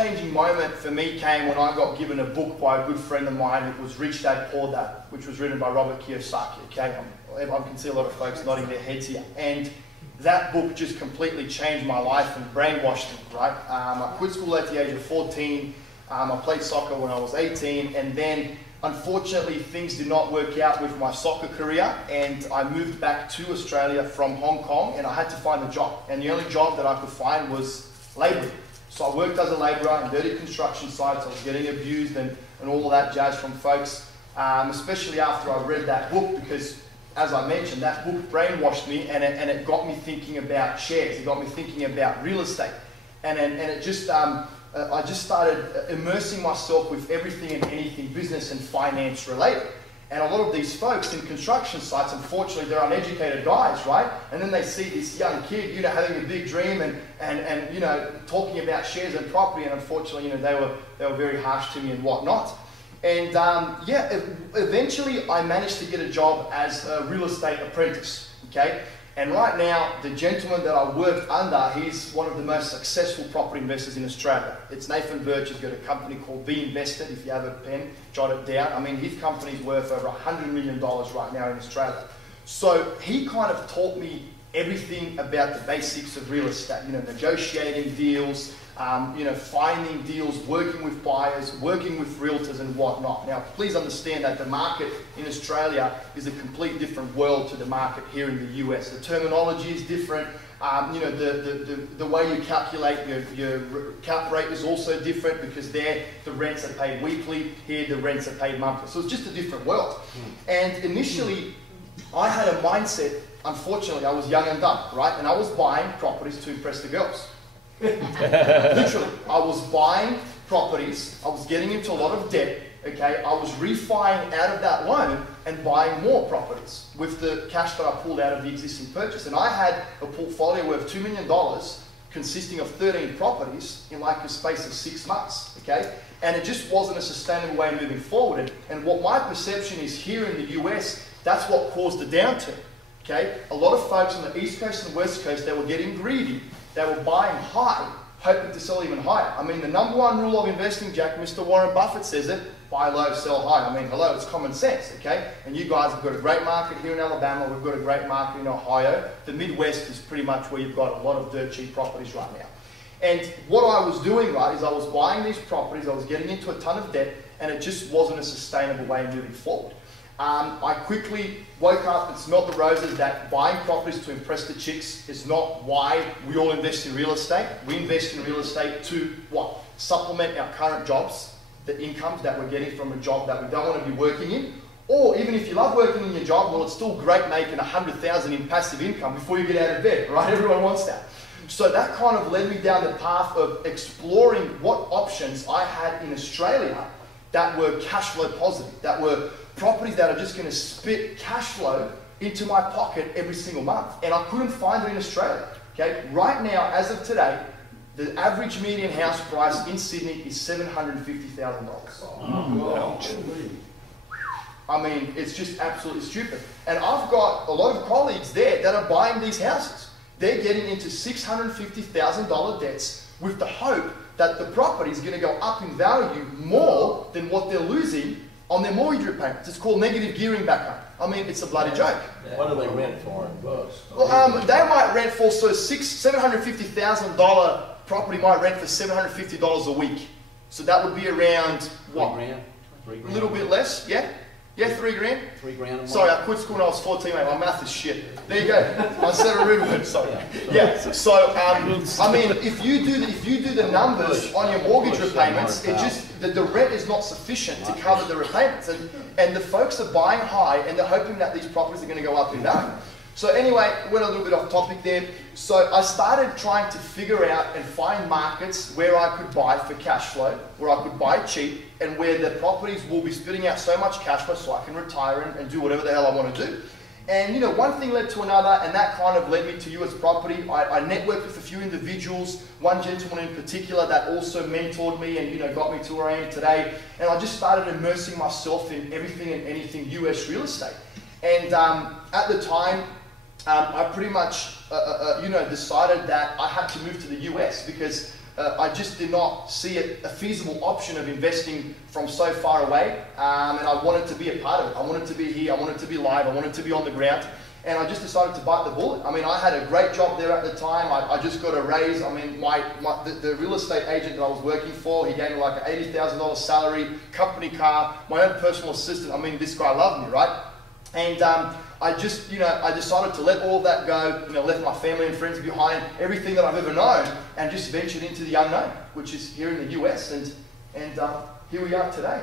life-changing moment for me came when I got given a book by a good friend of mine. It was Rich Dad, Poor Dad, which was written by Robert Kiyosaki, okay? I can see a lot of folks nodding their heads here. And that book just completely changed my life and brainwashed me, right? I quit school at the age of 14. I played soccer when I was 18, and then unfortunately things did not work out with my soccer career, and I moved back to Australia from Hong Kong, and I had to find a job. And the only job that I could find was labouring. So I worked as a labourer in dirty construction sites. I was getting abused and all of that jazz from folks, especially after I read that book, because as I mentioned, that book brainwashed me, and it got me thinking about shares. It got me thinking about real estate. And it just, I just started immersing myself with everything and anything business and finance related. And a lot of these folks in construction sites, unfortunately, they're uneducated guys, right? And then they see this young kid, you know, having a big dream and you know, talking about shares and property, and unfortunately, you know, they were very harsh to me and whatnot. And yeah, eventually I managed to get a job as a real estate apprentice, okay? And right now, the gentleman that I worked under, he's one of the most successful property investors in Australia. It's Nathan Birch. He's got a company called Be Invested. If you have a pen, jot it down. I mean, his company's worth over $100 million right now in Australia. So he kind of taught me everything about the basics of real estate, you know, negotiating deals, you know, finding deals, working with buyers, working with realtors and whatnot. Now, please understand that the market in Australia is a completely different world to the market here in the US. The terminology is different. You know, the way you calculate your cap rate is also different, because there the rents are paid weekly, here the rents are paid monthly. So it's just a different world. And initially, I had a mindset, unfortunately, I was young and dumb, right? And I was buying properties to impress the girls. Literally, I was buying properties, I was getting into a lot of debt, okay? I was refining out of that loan and buying more properties with the cash that I pulled out of the existing purchase. And I had a portfolio worth $2 million consisting of 13 properties in like a space of 6 months, okay? And it just wasn't a sustainable way of moving forward. And what my perception is here in the US, that's what caused the downturn, okay? A lot of folks on the East Coast and West Coast, they were getting greedy. They were buying high, hoping to sell even higher. I mean, the #1 rule of investing, Jack, Mr. Warren Buffett says it, buy low, sell high. I mean, hello, it's common sense, okay? And you guys have got a great market here in Alabama. We've got a great market in Ohio. The Midwest is pretty much where you've got a lot of dirt cheap properties right now. And what I was doing, right, is I was buying these properties, I was getting into a ton of debt, and it just wasn't a sustainable way of moving forward. I quickly woke up and smelt the roses that buying properties to impress the chicks is not why we all invest in real estate. We invest in real estate to what? Supplement our current jobs, the incomes that we're getting from a job that we don't want to be working in. Or even if you love working in your job, well, it's still great making $100,000 in passive income before you get out of bed, right? Everyone wants that. So that kind of led me down the path of exploring what options I had in Australia that were cash flow positive, that were properties that are just going to spit cash flow into my pocket every single month. And I couldn't find it in Australia. Okay? Right now, as of today, the average median house price in Sydney is $750,000. Oh, I mean, it's just absolutely stupid. And I've got a lot of colleagues there that are buying these houses. They're getting into $650,000 debts with the hope that the property is going to go up in value more than what they're losing on their mortgage repayments. It's called negative gearing back home. I mean, it's a bloody joke. What do they rent for in bucks? Well, they might rent for, so $750,000 property might rent for $750 a week. So that would be around, what? 3 grand? 3 grand. A little bit less, yeah? Yeah, 3 grand? 3 grand a month. Sorry, I quit school when I was 14, mate. My math is shit. There you go. I said a rude word, sorry. Yeah, so, I mean, if you do the numbers on your mortgage repayments, it just, the rent is not sufficient to cover the repayments. And the folks are buying high, and they're hoping that these properties are going to go up in value. So anyway, went a little bit off topic there. So I started trying to figure out and find markets where I could buy for cash flow, where I could buy cheap, and where the properties will be spitting out so much cash flow so I can retire and do whatever the hell I want to do. And you know, one thing led to another, and that kind of led me to US Property. I networked with a few individuals, one gentleman in particular that also mentored me and, you know, got me to where I am today. And I just started immersing myself in everything and anything US real estate. And at the time, I pretty much, you know, decided that I had to move to the US because I just did not see it a feasible option of investing from so far away, and I wanted to be a part of it. I wanted to be here, I wanted to be live, I wanted to be on the ground, and I just decided to bite the bullet. I mean, I had a great job there at the time. I just got a raise. I mean, the real estate agent that I was working for, he gave me like an $80,000 salary, company car, my own personal assistant. I mean, this guy loved me, right? And I just, I decided to let all of that go, left my family and friends behind, everything that I've ever known, and just ventured into the unknown, which is here in the US, and here we are today.